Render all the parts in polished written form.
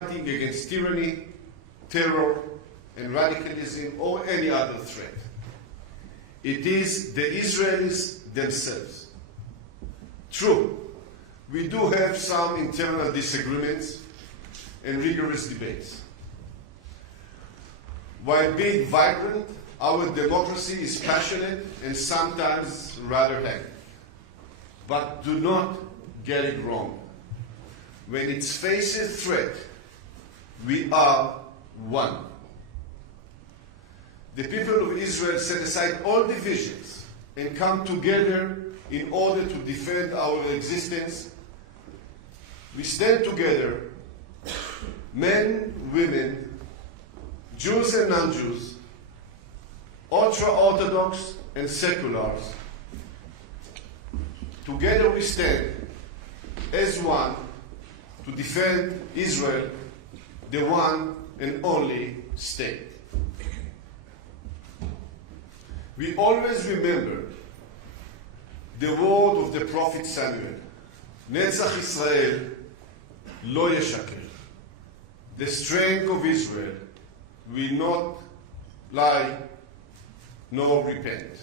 fighting against tyranny, terror, and radicalism, or any other threat. It is the Israelis themselves. True, we do have some internal disagreements and rigorous debates. While being vibrant, our democracy is passionate and sometimes rather hectic. But do not get it wrong. When it faces threat, we are one. The people of Israel set aside all divisions and come together in order to defend our existence. We stand together, men, women, Jews and non-Jews, ultra-Orthodox and seculars. Together we stand as one to defend Israel, the one and only state. We always remember the word of the prophet Samuel, Netzach Israel lo yeshaker. The strength of Israel will not lie nor repent.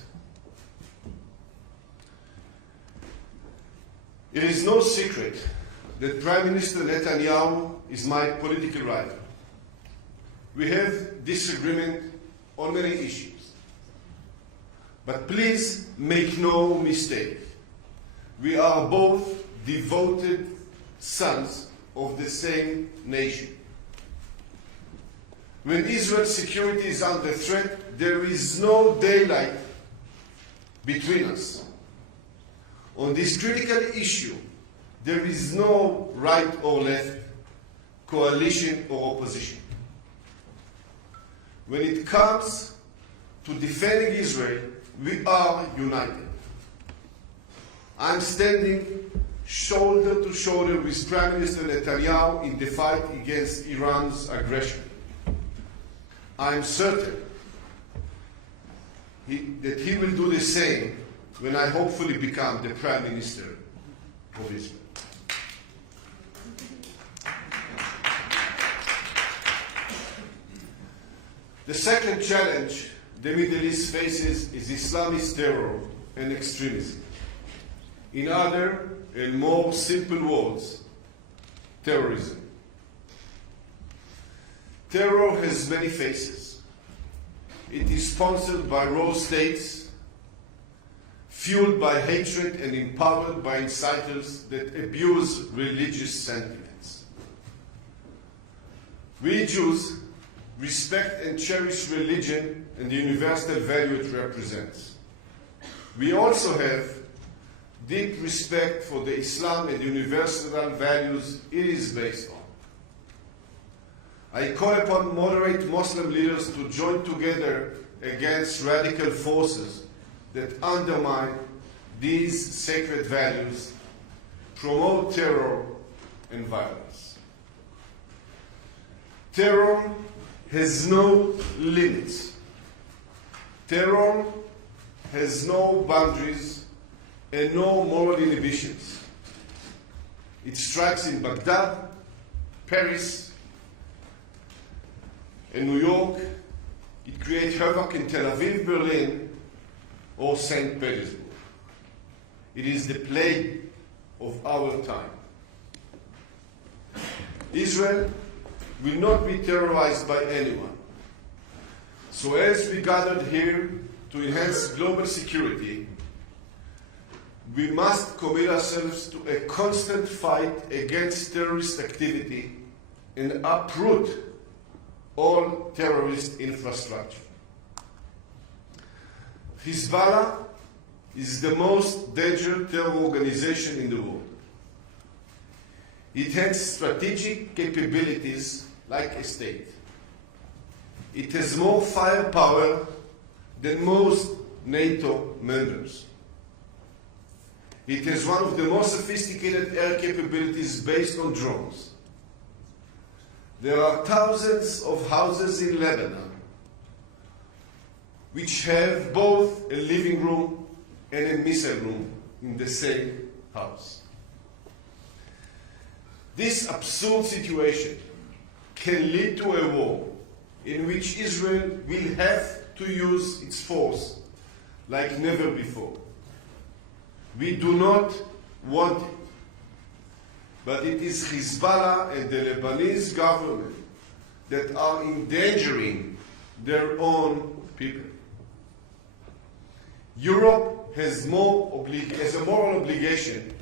It is no secret that Prime Minister Netanyahu is my political rival. We have disagreement on many issues. But please make no mistake. We are both devoted sons of the same nation. When Israel's security is under threat, there is no daylight between us. On this critical issue, there is no right or left, coalition or opposition. When it comes to defending Israel, we are united. I'm standing shoulder to shoulder with Prime Minister Netanyahu in the fight against Iran's aggression. I'm certain that he will do the same when I hopefully become the Prime Minister of Israel. The second challenge the Middle East faces is Islamist terror and extremism. In other and more simple words, terrorism. Terror has many faces. It is sponsored by raw states, fueled by hatred and empowered by inciters that abuse religious sentiments. We Jews respect and cherish religion and the universal value it represents. We also have deep respect for the Islam and the universal values it is based on. I call upon moderate Muslim leaders to join together against radical forces that undermine these sacred values, promote terror and violence. Terror has no limits. Terror has no boundaries and no moral inhibitions. It strikes in Baghdad, Paris, and New York. It creates havoc in Tel Aviv, Berlin, or St. Petersburg. It is the plague of our time. Israel will not be terrorized by anyone. So as we gathered here to enhance global security, we must commit ourselves to a constant fight against terrorist activity and uproot all terrorist infrastructure. Hezbollah is the most dangerous terror organization in the world. It has strategic capabilities like a state. It has more firepower than most NATO members. It has one of the most sophisticated air capabilities based on drones. There are thousands of houses in Lebanon which have both a living room and a missile room in the same house. This absurd situation can lead to a war in which Israel will have to use its force like never before. We do not want it, but it is Hezbollah and the Lebanese government that are endangering their own people. Europe has a moral obligation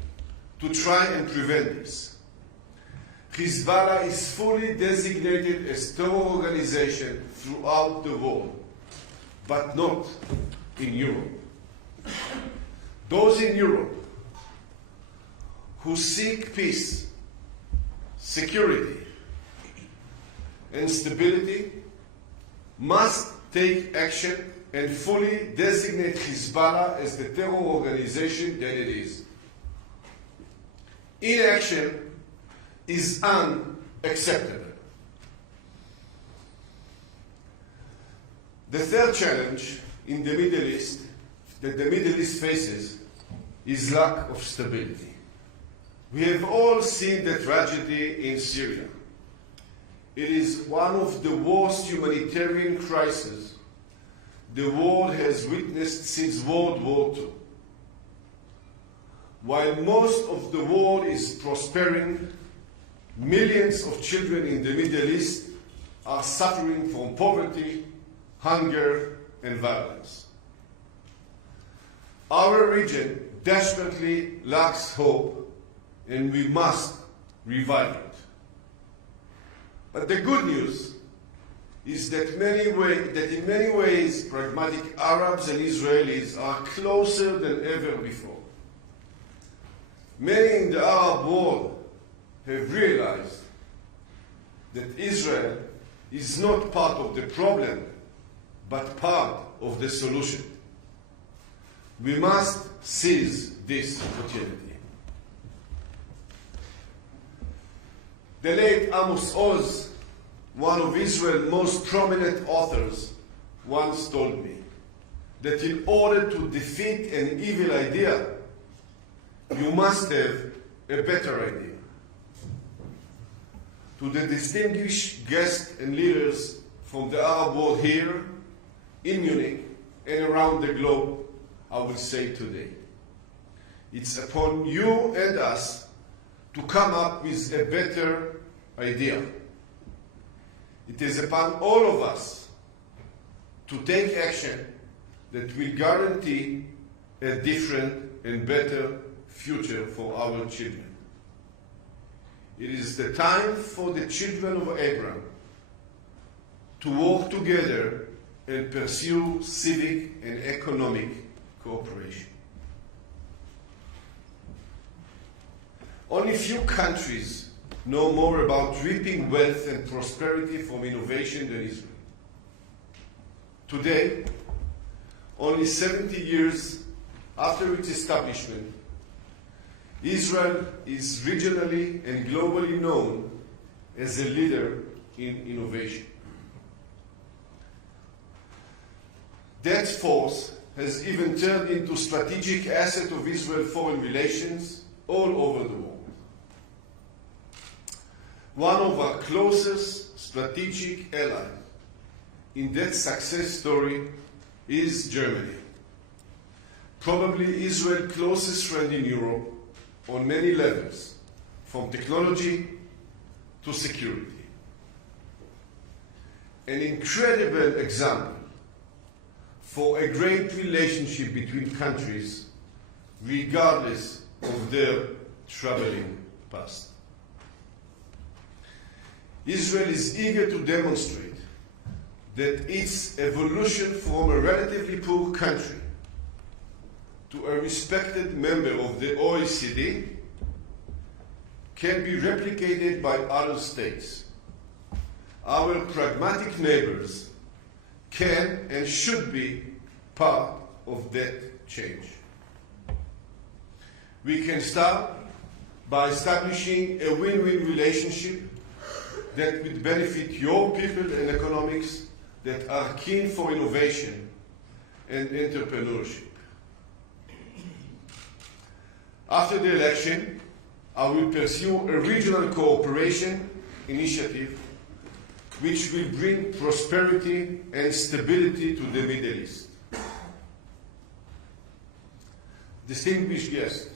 to try and prevent this. Hezbollah is fully designated as terror organization throughout the world, but not in Europe. Those in Europe who seek peace, security, and stability must take action and fully designate Hezbollah as the terror organization that it is. Inaction is unacceptable. The third challenge in the Middle East that the Middle East faces is lack of stability. We have all seen the tragedy in Syria. It is one of the worst humanitarian crises the world has witnessed since World War II. While most of the world is prospering, millions of children in the Middle East are suffering from poverty, hunger, and violence. Our region desperately lacks hope, and we must revive it. But the good news is that in many ways pragmatic Arabs and Israelis are closer than ever before. Many in the Arab world have realized that Israel is not part of the problem, but part of the solution. We must seize this opportunity. The late Amos Oz, one of Israel's most prominent authors, once told me that in order to defeat an evil idea, you must have a better idea. To the distinguished guests and leaders from the Arab world here, in Munich, and around the globe, I will say today, it's upon you and us to come up with a better idea. It is upon all of us to take action that will guarantee a different and better future for our children. It is the time for the children of Abraham to work together and pursue civic and economic cooperation. Only few countries know more about reaping wealth and prosperity from innovation than Israel. Today, only 70 years after its establishment, Israel is regionally and globally known as a leader in innovation. That force has even turned into strategic asset of Israel's foreign relations all over the world. One of our closest strategic allies in that success story is Germany. Probably Israel's closest friend in Europe on many levels, from technology to security. An incredible example for a great relationship between countries, regardless of their troubling past. Israel is eager to demonstrate that its evolution from a relatively poor country to a respected member of the OECD can be replicated by other states. Our pragmatic neighbors can and should be part of that change. We can start by establishing a win-win relationship that would benefit your people and economics that are keen for innovation and entrepreneurship. After the election, I will pursue a regional cooperation initiative which will bring prosperity and stability to the Middle East. Distinguished guests,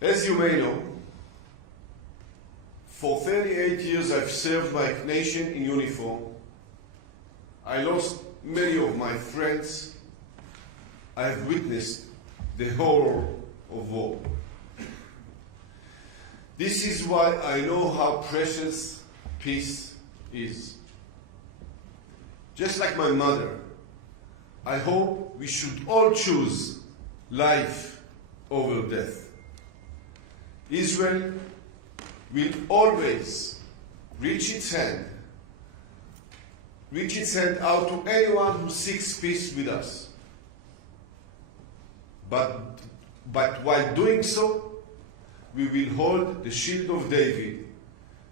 as you may know, for 38 years I've served my nation in uniform. I lost many of my friends. I have witnessed the horror of war. This is why I know how precious peace is. Just like my mother, I hope we should all choose life over death. Israel will always reach its hand out to anyone who seeks peace with us. But while doing so, we will hold the shield of David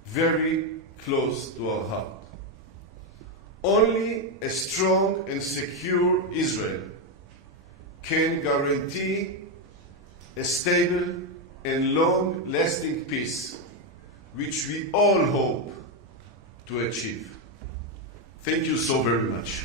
very close to our heart. Only a strong and secure Israel can guarantee a stable and long-lasting peace, which we all hope to achieve. Thank you so very much.